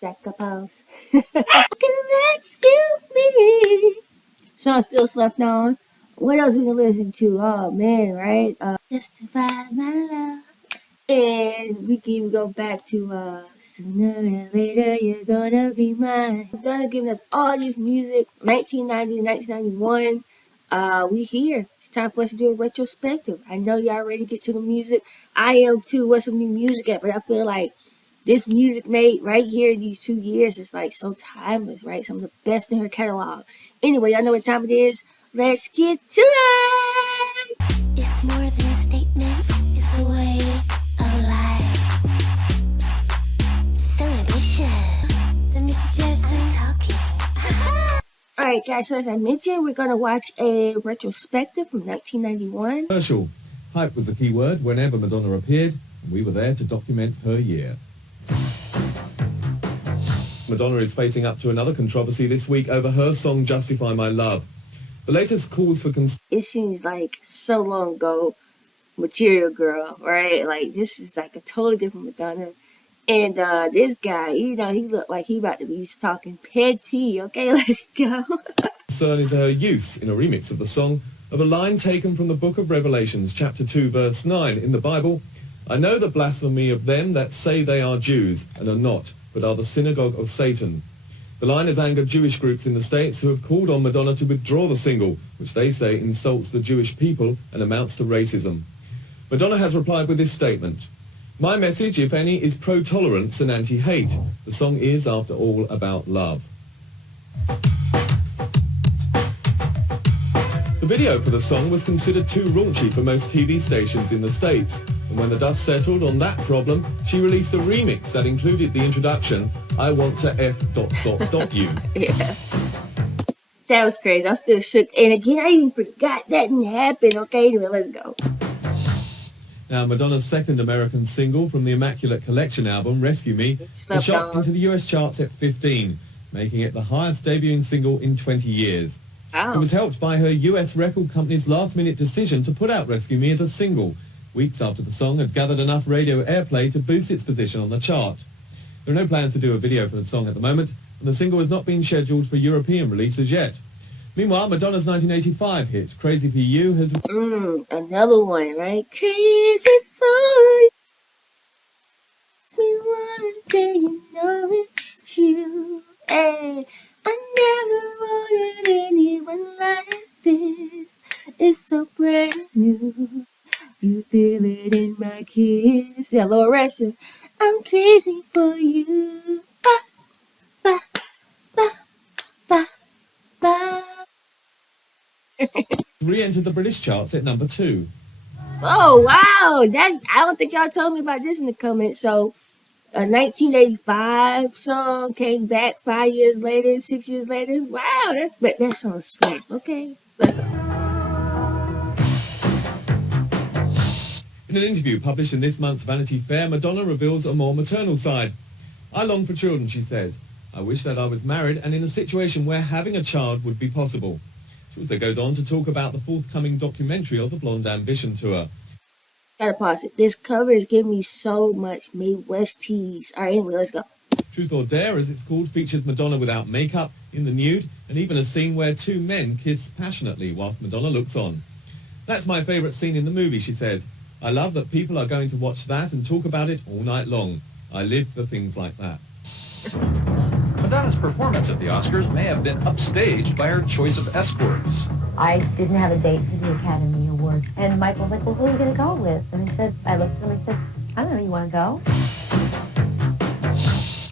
Jack a pose. Can rescue me. Song still slept on. What else we can listen to? Oh man, right? Justify my love. And we can even go back to sooner or later you're gonna be mine. Madonna giving us all this music, 1990, 1991. We here. It's time for us to do a retrospective. I know y'all ready to get to the music. I am too. What's some new music at? But I feel like this music made right here these 2 years is like so timeless, right? Some of the best in her catalog. Anyway, y'all know what time it is. Let's get to it. It's more than a statement. It's a way of life. Celebration. The Miss Jackson talking. Alright guys, so as I mentioned, we're going to watch a retrospective from 1991. Commercial. Hype was the key word whenever Madonna appeared, and we were there to document her year. Madonna is facing up to another controversy this week over her song Justify My Love. The latest calls for It seems like so long ago, Material Girl, right? Like this is like a totally different Madonna. And this guy, you know, he looked like he about to be talking petty. Okay, let's go. concern is her use in a remix of the song of a line taken from the book of Revelations, chapter 2, verse 9 in the Bible. I know the blasphemy of them that say they are Jews and are not, but are the synagogue of Satan. The line has angered Jewish groups in the States who have called on Madonna to withdraw the single, which they say insults the Jewish people and amounts to racism. Madonna has replied with this statement. My message, if any, is pro-tolerance and anti-hate. The song is, after all, about love. The video for the song was considered too raunchy for most TV stations in the States, and when the dust settled on that problem, she released a remix that included the introduction, I want to F.you. Yeah. That was crazy. I'm still shook. And again, I even forgot that didn't happen. Okay, anyway, let's go. Now, Madonna's second American single from the Immaculate Collection album, Rescue Me, was shot into the US charts at 15, making it the highest debuting single in 20 years. Oh. It was helped by her US record company's last-minute decision to put out Rescue Me as a single, weeks after the song had gathered enough radio airplay to boost its position on the chart. There are no plans to do a video for the song at the moment, and the single has not been scheduled for European releases yet. Meanwhile, Madonna's 1985 hit, Crazy for You, has... Another one, right? Crazy for you. You want to say you know it's true. Hey, I never wanted anyone like this. It's so brand new. You feel it in my kiss. Yeah, Laura Resher. I'm crazy for you. Ba, ba, ba, ba, ba. re-entered the British charts at number 2. Oh wow, I don't think y'all told me about this in the comments. So a 1985 song came back 5 years later, 6 years later. Wow, that song slaps. Okay, let's go. In an interview published in this month's Vanity Fair, Madonna reveals a more maternal side. I long for children, she says. I wish that I was married and in a situation where having a child would be possible. She also goes on to talk about the forthcoming documentary of the Blonde Ambition tour. Gotta pause it. This cover is giving me so much Midwest tease. Alright, anyway, let's go. Truth or Dare, as it's called, features Madonna without makeup, in the nude, and even a scene where two men kiss passionately whilst Madonna looks on. That's my favourite scene in the movie, she says. I love that people are going to watch that and talk about it all night long. I live for things like that. Madonna's performance at the Oscars may have been upstaged by her choice of escorts. I didn't have a date for the Academy Awards. And Michael was like, well, who are you going to go with? And I looked at him and said, I don't know, you want to go?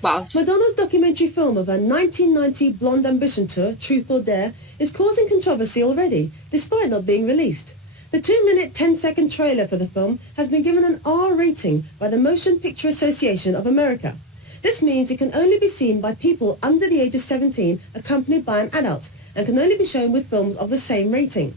Boss. Madonna's documentary film of her 1990 Blonde Ambition tour, Truth or Dare, is causing controversy already, despite not being released. The 2-minute, 10-second trailer for the film has been given an R rating by the Motion Picture Association of America. This means it can only be seen by people under the age of 17 accompanied by an adult and can only be shown with films of the same rating.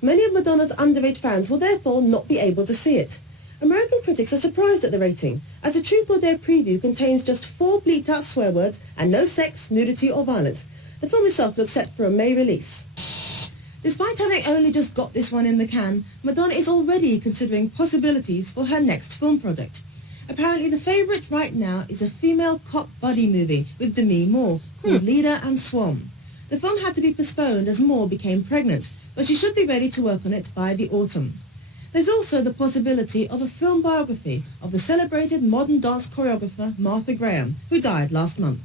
Many of Madonna's underage fans will therefore not be able to see it. American critics are surprised at the rating, as the Truth or Dare preview contains just 4 bleeped-out swear words and no sex, nudity or violence. The film itself looks set for a May release. Despite having only just got this one in the can, Madonna is already considering possibilities for her next film project. Apparently the favourite right now is a female cop buddy movie with Demi Moore called Leader and Swan. The film had to be postponed as Moore became pregnant, but she should be ready to work on it by the autumn. There's also the possibility of a film biography of the celebrated modern dance choreographer Martha Graham, who died last month.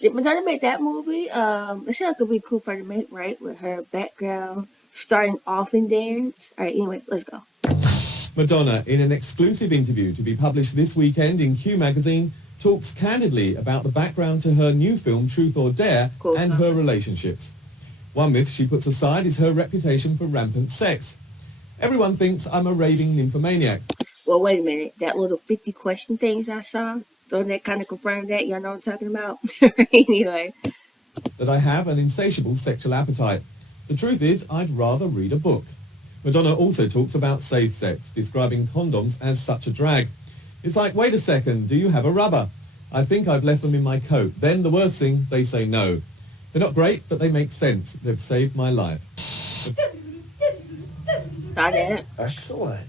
Did Madonna make that movie? It sounds like it would be cool for her to make, right? With her background starting off in dance. All right, anyway, let's go. Madonna, in an exclusive interview to be published this weekend in Q magazine, talks candidly about the background to her new film Truth or Dare and her relationships. One myth she puts aside is her reputation for rampant sex. Everyone thinks I'm a raving nymphomaniac. Well, wait a minute. That little 50 question things I saw, don't that kind of confirm that? Y'all know what I'm talking about? Anyway. That I have an insatiable sexual appetite. The truth is, I'd rather read a book. Madonna also talks about safe sex, describing condoms as such a drag. It's like, wait a second, do you have a rubber? I think I've left them in my coat. Then the worst thing, they say no. They're not great, but they make sense. They've saved my life. Saw that. Excellent.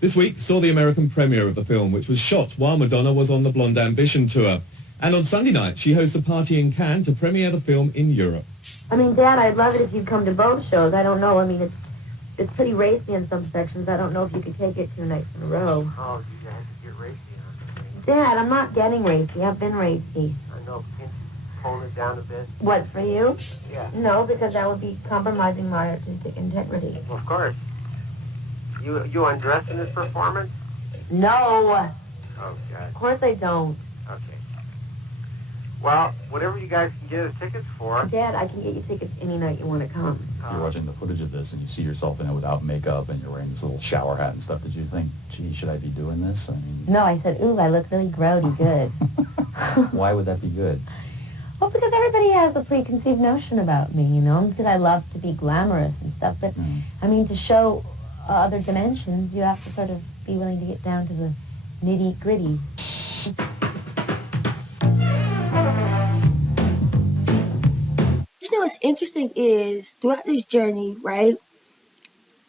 This week saw the American premiere of the film, which was shot while Madonna was on the Blonde Ambition tour. And on Sunday night, she hosts a party in Cannes to premiere the film in Europe. I mean, Dad, I'd love it if you'd come to both shows. I don't know. I mean, it's pretty racy in some sections. I don't know if you could take it 2 nights in a row. Oh, you guys get racy on me. Dad, I'm not getting racy. I've been racy. I know. Can you hold it down a bit? What, for you? Yeah. No, because that would be compromising my artistic integrity. Well, of course. You undress in this performance? No, Oh, God. of course I don't. Okay. Well, whatever you guys can get us tickets for. Dad, I can get you tickets any night you want to come. If you're watching the footage of this and you see yourself in it without makeup and you're wearing this little shower hat and stuff, did you think, gee, should I be doing this? I mean, No, I said, ooh, I look really grody good. why would that be good? Well, because everybody has a preconceived notion about me, you know, because I love to be glamorous and stuff. But, I mean, to show other dimensions, you have to sort of be willing to get down to the nitty-gritty. You know what's interesting is, throughout this journey, right,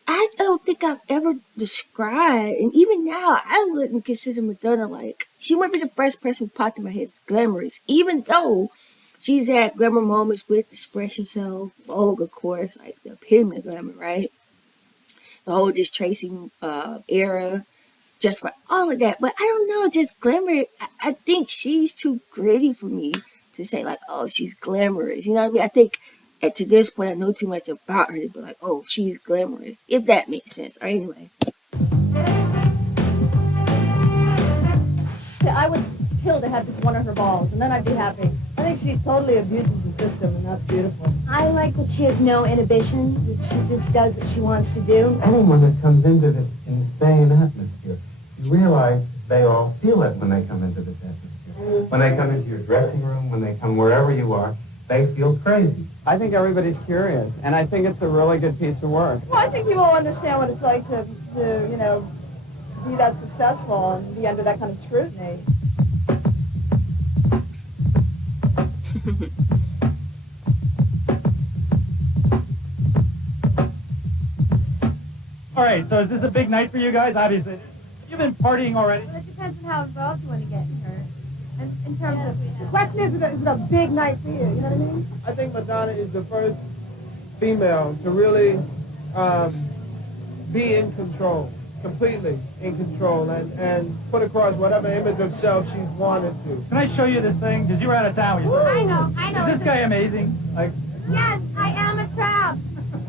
I don't think I've ever described, and even now, I wouldn't consider Madonna like, she might be the first person who popped in my head as glamorous, even though she's had glamour moments with Express Yourself, Vogue, of course, like the epitome of glamour, right? The whole Dick Tracy era, just like all of that. But I don't know, just glamour, I think she's too gritty for me to say like, oh, she's glamorous. You know what I mean? I think to this point, I know too much about her to be like, oh, she's glamorous. If that makes sense. Or anyway. I would kill to have just one of her balls, and then I'd be happy. I think she totally abuses the system, and that's beautiful. I like that she has no inhibition, that she just does what she wants to do. Anyone that comes into this insane atmosphere, you realize they all feel it when they come into this atmosphere. When they come into your dressing room, when they come wherever you are, they feel crazy. I think everybody's curious, and I think it's a really good piece of work. Well, I think you all understand what it's like to you know, be that successful and be under that kind of scrutiny. All right, so is this a big night for you guys? Obviously, you've been partying already. Well, it depends on how involved you want to get in her. And in terms of, the question is it a big night for you? You know what I mean? I think Madonna is the first female to really be in control, completely in control, and put across whatever image of self she's wanted to. Can I show you this thing? Because you were out of town. I know. Is this guy amazing? Like, Yes, I am a tramp.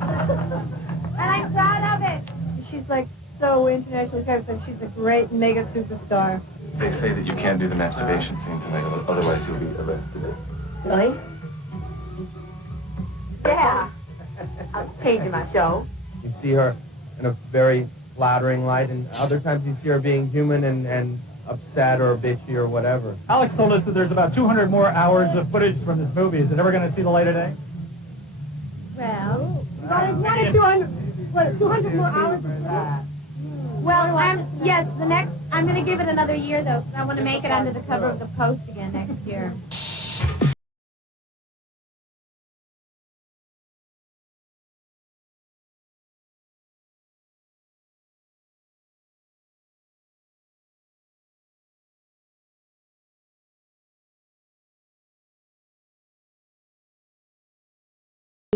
And I'm proud of it. She's like so internationally famous, and she's a great mega superstar. They say that you can't do the masturbation scene tonight, otherwise you'll be arrested. Really? Yeah. I'm changing my show. you see her in a very flattering light, and other times you see her being human and upset or bitchy or whatever. Alex told us that there's about 200 more hours of footage from this movie. Is it ever going to see the light of day? Well, not a 200 more hours of that. Well, yes, I'm going to give it another year, though, because I want to make it under the cover of the Post again next year.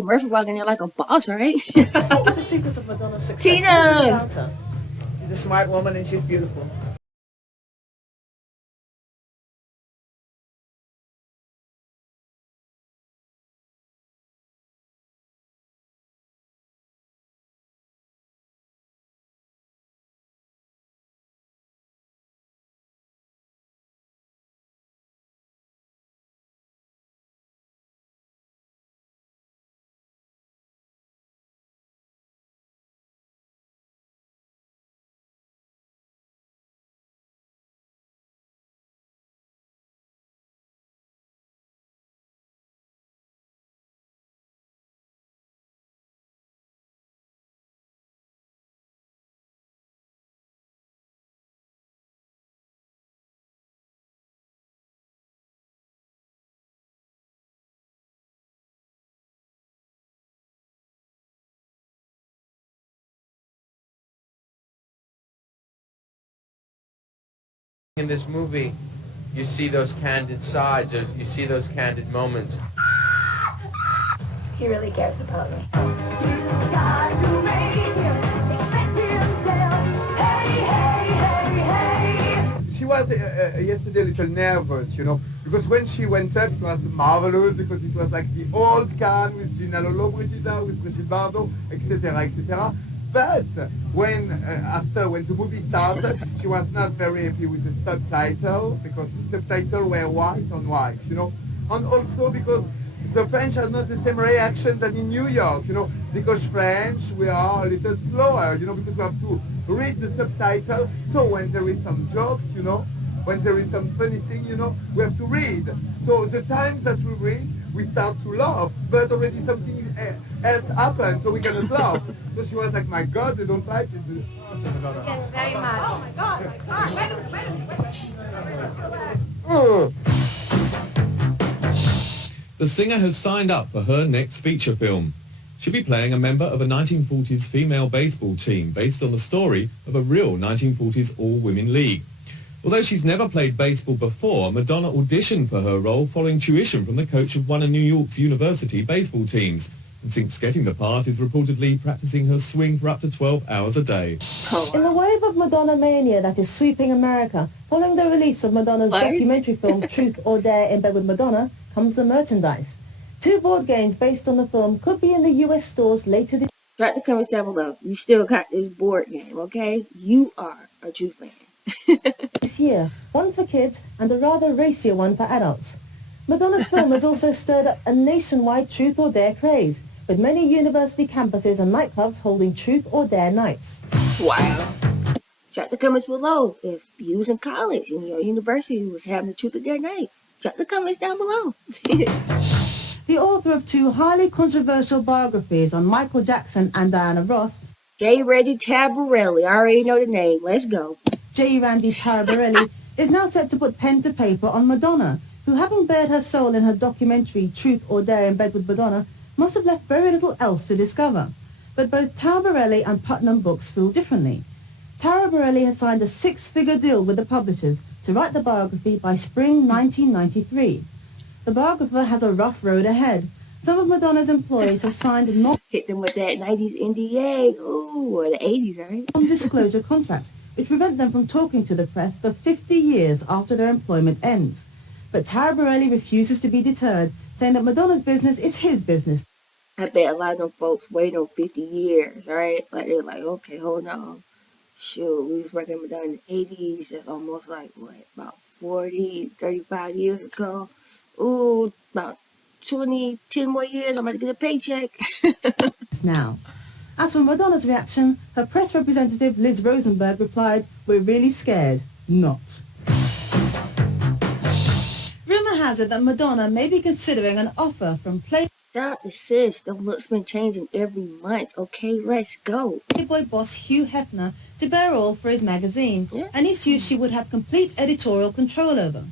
Murphy walking there like a boss, right? What's the secret of Madonna's success? Tina! What's it about her? She's a smart woman and she's beautiful. In this movie, you see those candid sides, you see those candid moments. He really cares about me. She was yesterday a little nervous, you know, because when she went up, it was marvelous, because it was like the old can with Gina Lolo Brigida, with Brigitte Bardot, etc., etc. But when the movie started, she was not very happy with the subtitle, because the subtitles were white on white, you know, and also because the French have not the same reaction than in New York, you know, because French, we are a little slower, you know, because we have to read the subtitle. So when there is some jokes, you know, when there is some funny thing, you know, we have to read. So the times that we read, we start to laugh, but already something else happened, so we cannot laugh. So she was like, my God, they don't like it. Yes, very much. Oh my God, my God. The singer has signed up for her next feature film. She'll be playing a member of a 1940s female baseball team based on the story of a real 1940s all-women league. Although she's never played baseball before, Madonna auditioned for her role following tuition from the coach of one of New York's university baseball teams. And since getting the part, is reportedly practicing her swing for up to 12 hours a day. In the wave of Madonna mania that is sweeping America, following the release of Madonna's documentary film Truth or Dare in Bed with Madonna, comes the merchandise. 2 board games based on the film could be in the US stores later this year. Drop the comments down below. You still got this board game, okay? You are a true fan. This year, one for kids and a rather racier one for adults. Madonna's film has also stirred up a nationwide Truth or Dare craze, with many university campuses and nightclubs holding Truth or Dare nights. Wow. Drop the comments below if you was in college and your university was having a Truth or Dare night. Drop the comments down below. The author of 2 highly controversial biographies on Michael Jackson and Diana Ross, J. Randy Tabarelli, I already know the name. Let's go. J. Randy Tabarelli, is now set to put pen to paper on Madonna, who, having bared her soul in her documentary Truth or Dare in Bed with Madonna, must have left very little else to discover. But both Tabarelli and Putnam Books feel differently. Tabarelli has signed a 6-figure deal with the publishers to write the biography by spring 1993. The biographer has a rough road ahead. Some of Madonna's employees have signed Hit them with that 90s NDA. Ooh, or the 80s, right? non-disclosure contracts, which prevent them from talking to the press for 50 years after their employment ends. But Tabarelli refuses to be deterred, saying that Madonna's business is his business. I bet a lot of them folks wait on 50 years, right? Like, they're like, okay, hold on. Shoot, we was working with Madonna in the 80s. That's almost like, what, about 40, 35 years ago. Ooh, about 10 more years, I'm about to get a paycheck. Now, as for Madonna's reaction, her press representative Liz Rosenberg replied, "We're really scared, not." Rumour has it that Madonna may be considering an offer from Stop the sis, the look's been changing every month. Okay, let's go. Playboy boss Hugh Hefner to bear all for his magazine, an issue she would have complete editorial control over.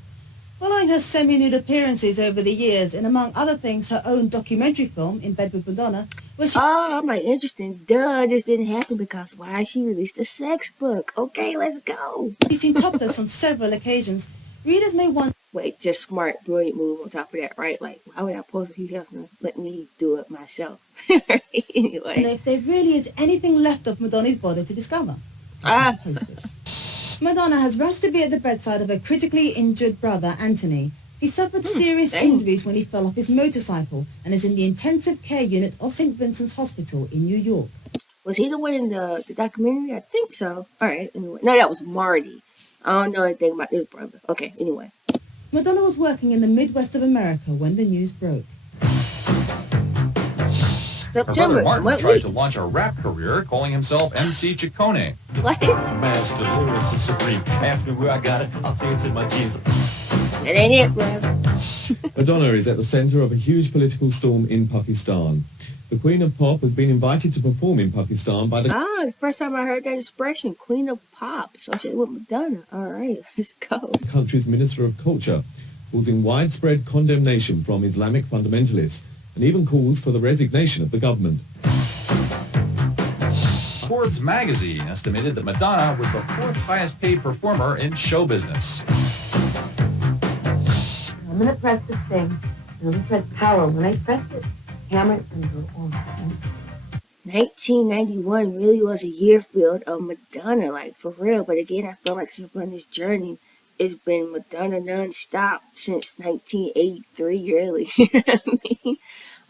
Following her semi-nude appearances over the years, and among other things her own documentary film, In Bed with Madonna, where she... Oh, I'm like, interesting. Duh, this didn't happen because why? She released a sex book. Okay, let's go. She's seen topless on several occasions. Readers may wonder Wait, just smart, brilliant move on top of that, right? Like, why would I post if you haven't let me do it myself? Anyway. And if there really is anything left of Madonna's body to discover. Madonna has rushed to be at the bedside of her critically injured brother, Anthony. He suffered serious injuries when he fell off his motorcycle and is in the intensive care unit of St. Vincent's Hospital in New York. Was he the one in the documentary? I think so. All right, anyway. No, that was Marty. I don't know anything about this brother. Okay, anyway. Madonna was working in the Midwest of America when the news broke. September. Her brother Martin tried to launch a rap career, calling himself MC Ciccone. What? Master Lyricist Supreme. Ask me where I got it, I'll say it's in my jeans. That ain't it, bro. Madonna is at the centre of a huge political storm in Pakistan. The Queen of Pop has been invited to perform in Pakistan by the... The first time I heard that expression, Queen of Pop, associated with Madonna. All right, let's go. country's Minister of Culture, causing widespread condemnation from Islamic fundamentalists, and even calls for the resignation of the government. Forbes magazine estimated that Madonna was the 4th highest paid performer in show business. I'm going to press this thing. I'm going to press power. When I press it, camera is going to go on. 1991 really was a year filled of Madonna, like for real. But again, I feel like since on this journey, it's been Madonna non-stop since 1983, really. I mean,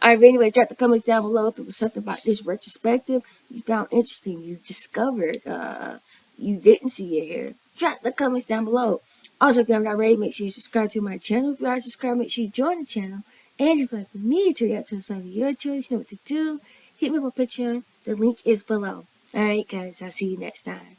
alright, anyway, drop the comments down below if it was something about this retrospective you found interesting, you discovered, you didn't see it here. Drop the comments down below. Also, if you haven't already, make sure you subscribe to my channel. If you are subscribed, make sure you join the channel. And if you'd like for me to react to something of your choice, you know what to do. Hit me up on Patreon. The link is below. Alright, guys, I'll see you next time.